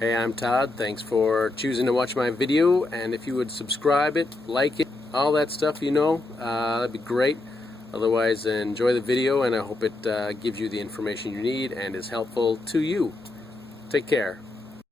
Hey, I'm Todd. Thanks for choosing to watch my video, and if you would subscribe it, like it, all that stuff, that'd be great. Otherwise, enjoy the video, and I hope it gives you the information you need and is helpful to you. Take care.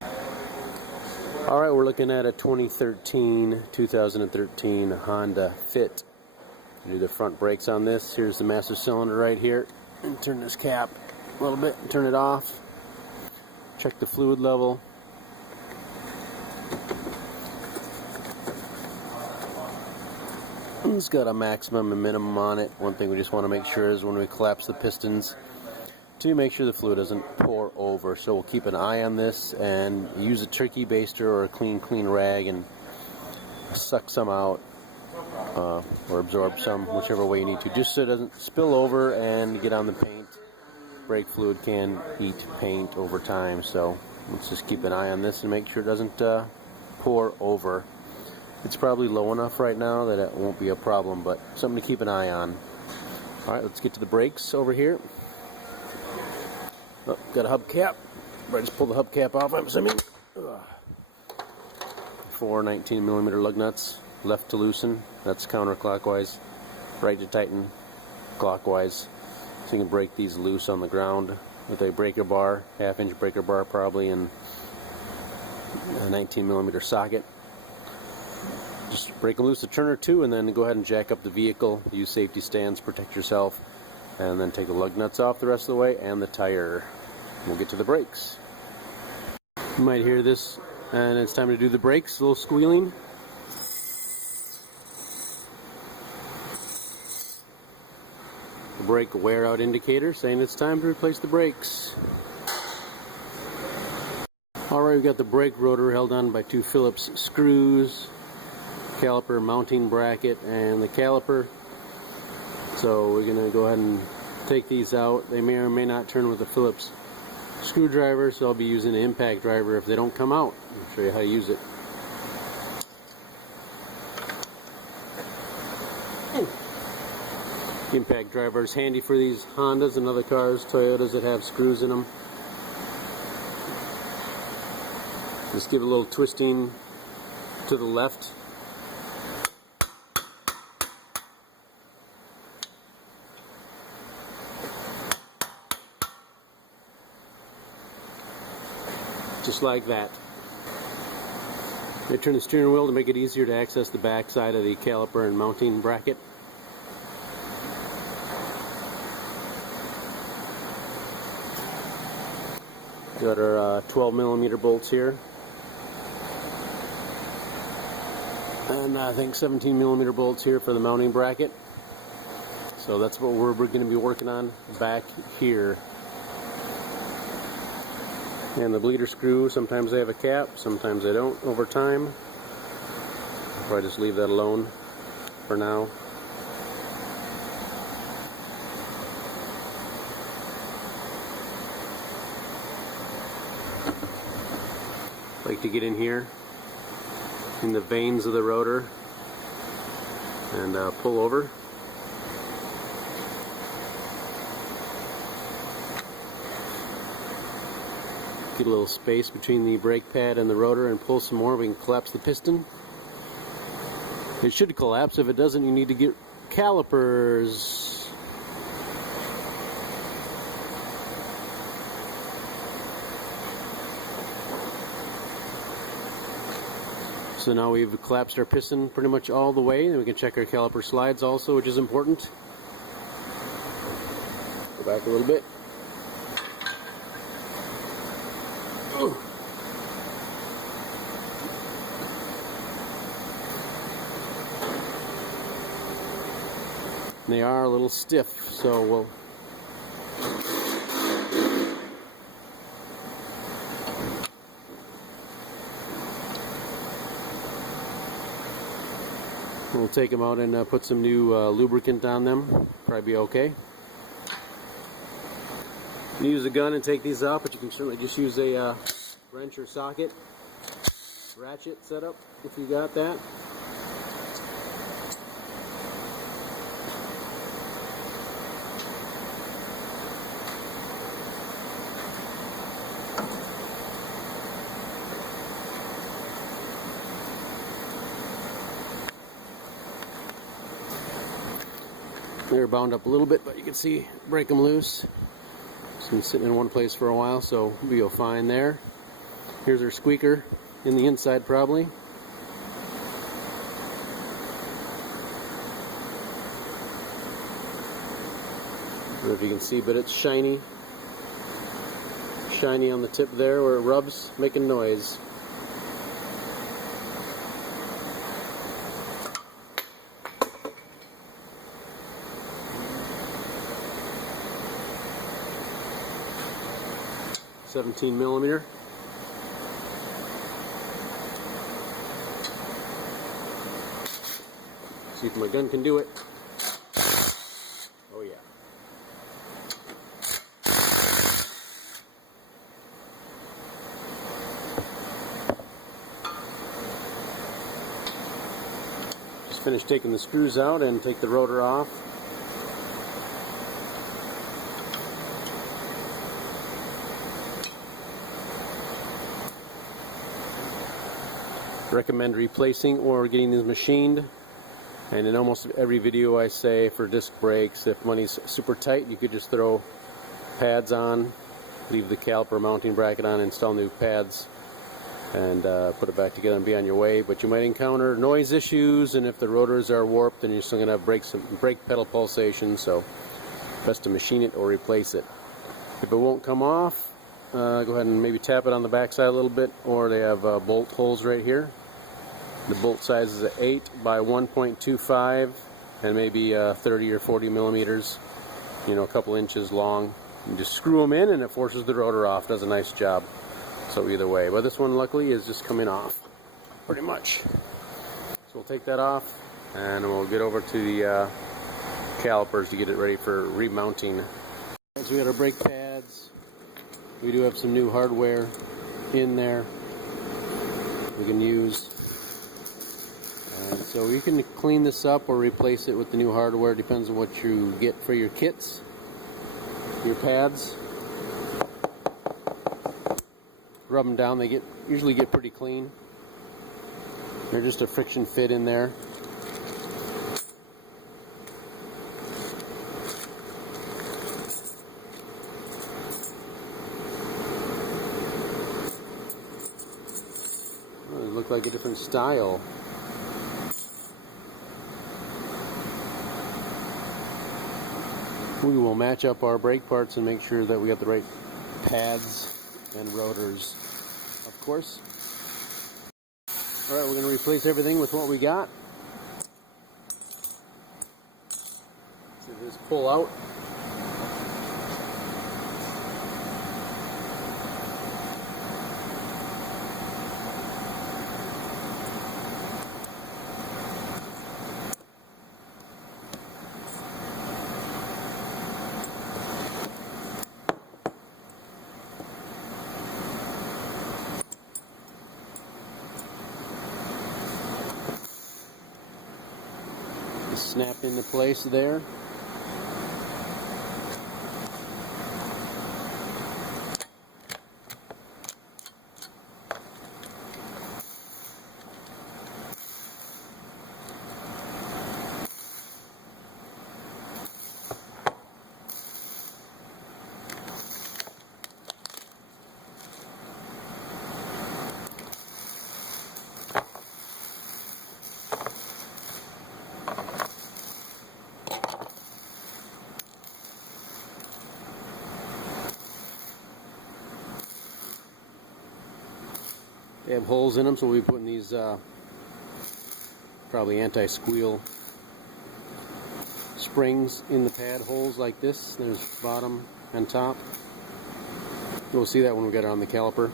Alright, we're looking at a 2013 Honda Fit. Do the front brakes on this. Here's the master cylinder right here. And turn this cap a little bit and turn it off. Check the fluid level. It's got a maximum and minimum on it. One thing we just want to make sure is when we collapse the pistons to make sure the fluid doesn't pour over. So we'll keep an eye on this and use a turkey baster or a clean rag and suck some out or absorb some, whichever way you need to, just so it doesn't spill over and get on the paint. Brake fluid can eat paint over time, so let's just keep an eye on this and make sure it doesn't pour over. It's probably low enough right now that it won't be a problem, but something to keep an eye on. Alright, let's get to the brakes over here. Oh, got a hubcap. I just pull the hubcap off, I'm assuming. 4 19mm lug nuts, left to loosen, that's counterclockwise, right to tighten, clockwise. So you can break these loose on the ground with a breaker bar, half-inch breaker bar probably, and a 19mm socket. Just break them loose a turn or two, and then go ahead and jack up the vehicle. Use safety stands, protect yourself, and then take the lug nuts off the rest of the way and the tire. We'll get to the brakes. You might hear this, and it's time to do the brakes. A little squealing. The brake wear out indicator saying it's time to replace the brakes. Alright, we've got the brake rotor held on by 2 Phillips screws, caliper mounting bracket, and the caliper. So we're going to go ahead and take these out. They may or may not turn with a Phillips screwdriver, so I'll be using an impact driver if they don't come out. I'll show you how to use it. Impact driver is handy for these Hondas and other cars, Toyotas that have screws in them. Just give it a little twisting to the left. Just like that. I turn the steering wheel to make it easier to access the back side of the caliper and mounting bracket. Got our 12mm bolts here, and I think 17mm bolts here for the mounting bracket. So that's what we're going to be working on back here. And the bleeder screw, sometimes they have a cap, sometimes they don't over time. I'll probably just leave that alone for now. I like to get in here in the vanes of the rotor and pull over. Get a little space between the brake pad and the rotor and pull some more. We can collapse the piston. It should collapse. If it doesn't, you need to get calipers. So now we've collapsed our piston pretty much all the way, and we can check our caliper slides also, which is important. Go back a little bit. They are a little stiff, so we'll take them out and put some new lubricant on them. Probably be okay. You can use a gun and take these out, but you can certainly just use a wrench or socket, ratchet setup if you got that. They're bound up a little bit, but you can see, break them loose. It's been sitting in one place for a while, so we'll be fine there. Here's our squeaker in the inside probably. I don't know if you can see, but it's shiny. Shiny on the tip there where it rubs, making noise. $17mm. See if my gun can do it. Oh yeah. Just finished taking the screws out and take the rotor off. Recommend replacing or getting these machined. And in almost every video I say for disc brakes, if money's super tight, you could just throw pads on, leave the caliper mounting bracket on, install new pads, and put it back together and be on your way. But you might encounter noise issues, and if the rotors are warped, then you're still going to have brake pedal pulsation, so best to machine it or replace it. If it won't come off, go ahead and maybe tap it on the backside a little bit, or they have bolt holes right here. The bolt size is 8 by 1.25 and maybe 30 or 40 millimeters, you know, a couple inches long. You just screw them in and it forces the rotor off. Does a nice job. So either way, but this one luckily is just coming off pretty much. So we'll take that off and we'll get over to the calipers to get it ready for remounting. So we got our brake pads. We do have some new hardware in there we can use. And so you can clean this up or replace it with the new hardware. Depends on what you get for your kits, your pads. Rub them down. They usually get pretty clean. They're just a friction fit in there. Oh, they look like a different style. We will match up our brake parts and make sure that we got the right pads and rotors, of course. Alright, we're going to replace everything with what we got. So just pull out. Snap into place there. They have holes in them, so we'll be putting these probably anti-squeal springs in the pad holes like this. There's bottom and top. We'll see that when we get it on the caliper.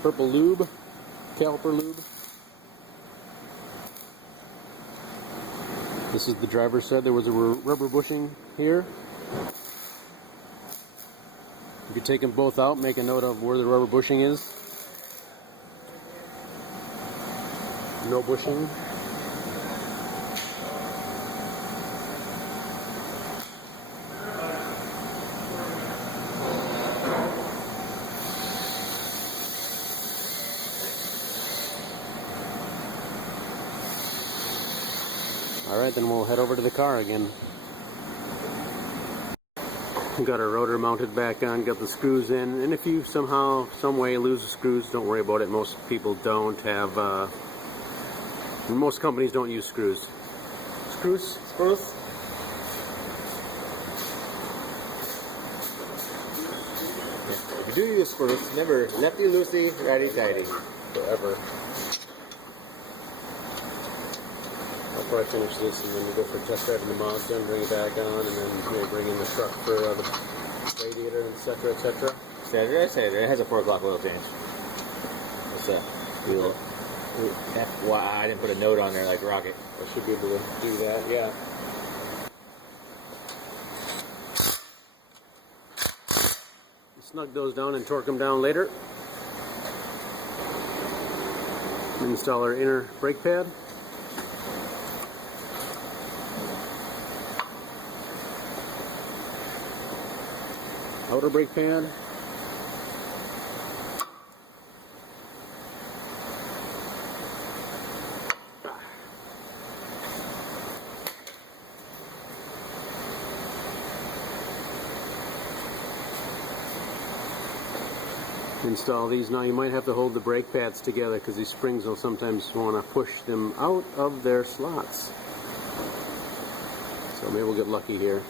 Purple lube, caliper lube. This is the driver's side. There was a rubber bushing here. If you take them both out, make a note of where the rubber bushing is. no bushing. Alright, then we'll head over to the car again. Got our rotor mounted back on, got the screws in, and if you somehow, some way lose the screws, don't worry about it. Most people don't have, most companies don't use screws. Screws? If you do use screws, remember, lefty-loosey, righty-tighty. Forever. I'll probably finish this and then we'll go for a test drive in the Mazda and bring it back on, and then maybe bring in the truck for the radiator, etc., etc. Saturday. It has a 4 o'clock oil change. What's that? Why I didn't put a note on there like Rocket. I should be able to do that, yeah. Snug those down and torque them down later. Install our inner brake pad. Outer brake pad. Install these. Now you might have to hold the brake pads together because these springs will sometimes want to push them out of their slots. So maybe we'll get lucky here.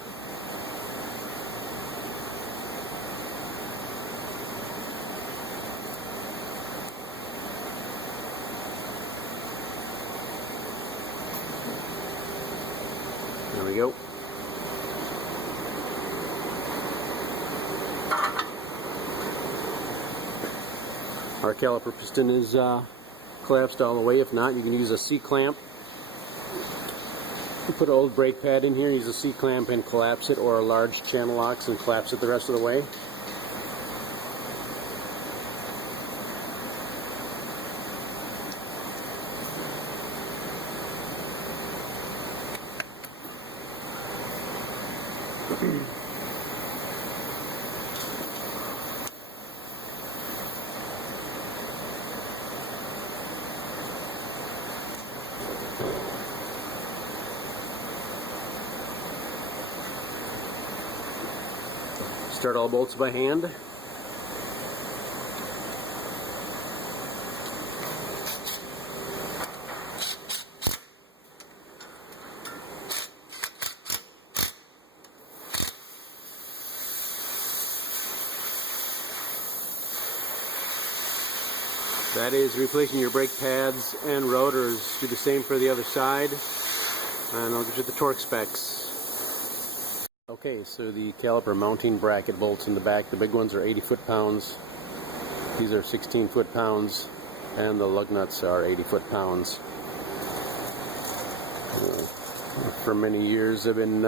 There we go. Our caliper piston is collapsed all the way. If not, you can use a C-clamp. You put an old brake pad in here, use a C-clamp and collapse it, or a large channel locks and collapse it the rest of the way. Start all bolts by hand. That is replacing your brake pads and rotors. Do the same for the other side, and I'll get you the torque specs. Okay, so the caliper mounting bracket bolts in the back, the big ones are 80 foot-pounds. These are 16 foot-pounds, and the lug nuts are 80 foot-pounds. For many years I've been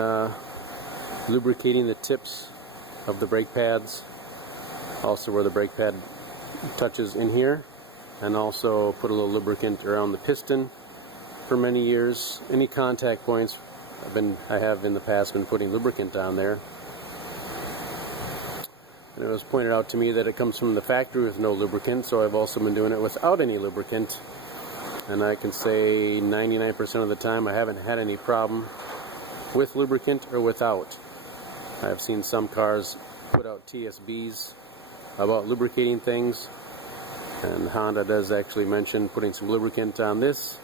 lubricating the tips of the brake pads, also where the brake pad touches in here, and also put a little lubricant around the piston for many years. Any contact points I have in the past been putting lubricant on there. And it was pointed out to me that it comes from the factory with no lubricant, so I've also been doing it without any lubricant. And I can say 99% of the time I haven't had any problem with lubricant or without. I've seen some cars put out TSBs about lubricating things, and Honda does actually mention putting some lubricant on this.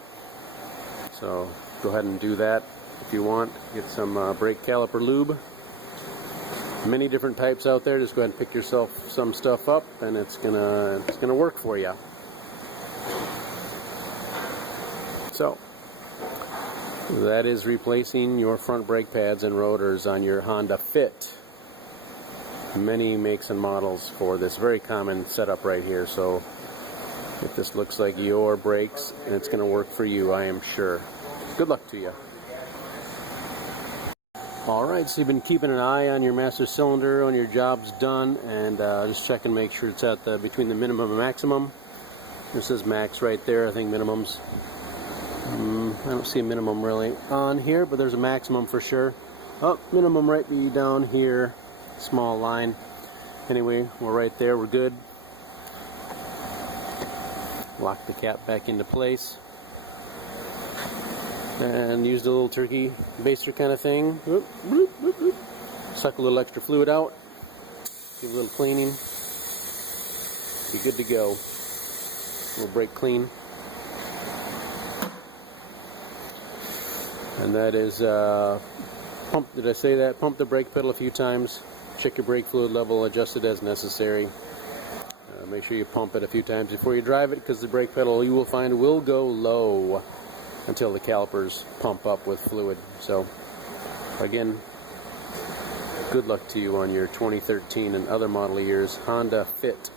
So go ahead and do that. If you want, get some brake caliper lube. Many different types out there. Just go ahead and pick yourself some stuff up, and it's gonna work for you. So that is replacing your front brake pads and rotors on your Honda Fit. Many makes and models for this very common setup right here. So if this looks like your brakes, and it's gonna work for you, I am sure. Good luck to you. Alright, so you've been keeping an eye on your master cylinder when your job's done, and just check and make sure it's at between the minimum and maximum. It says max right there. I think minimum's I don't see a minimum really on here, but there's a maximum for sure. Oh, minimum right be down here, small line. Anyway, we're right there, we're good. Lock the cap back into place. And used a little turkey baster kind of thing. Suck a little extra fluid out. Give a little cleaning. Be good to go. A little brake clean. And that is pump. Did I say that? Pump the brake pedal a few times. Check your brake fluid level. Adjust it as necessary. Make sure you pump it a few times before you drive it, because the brake pedal, you will find, will go low until the calipers pump up with fluid. So again, good luck to you on your 2013 and other model years Honda Fit.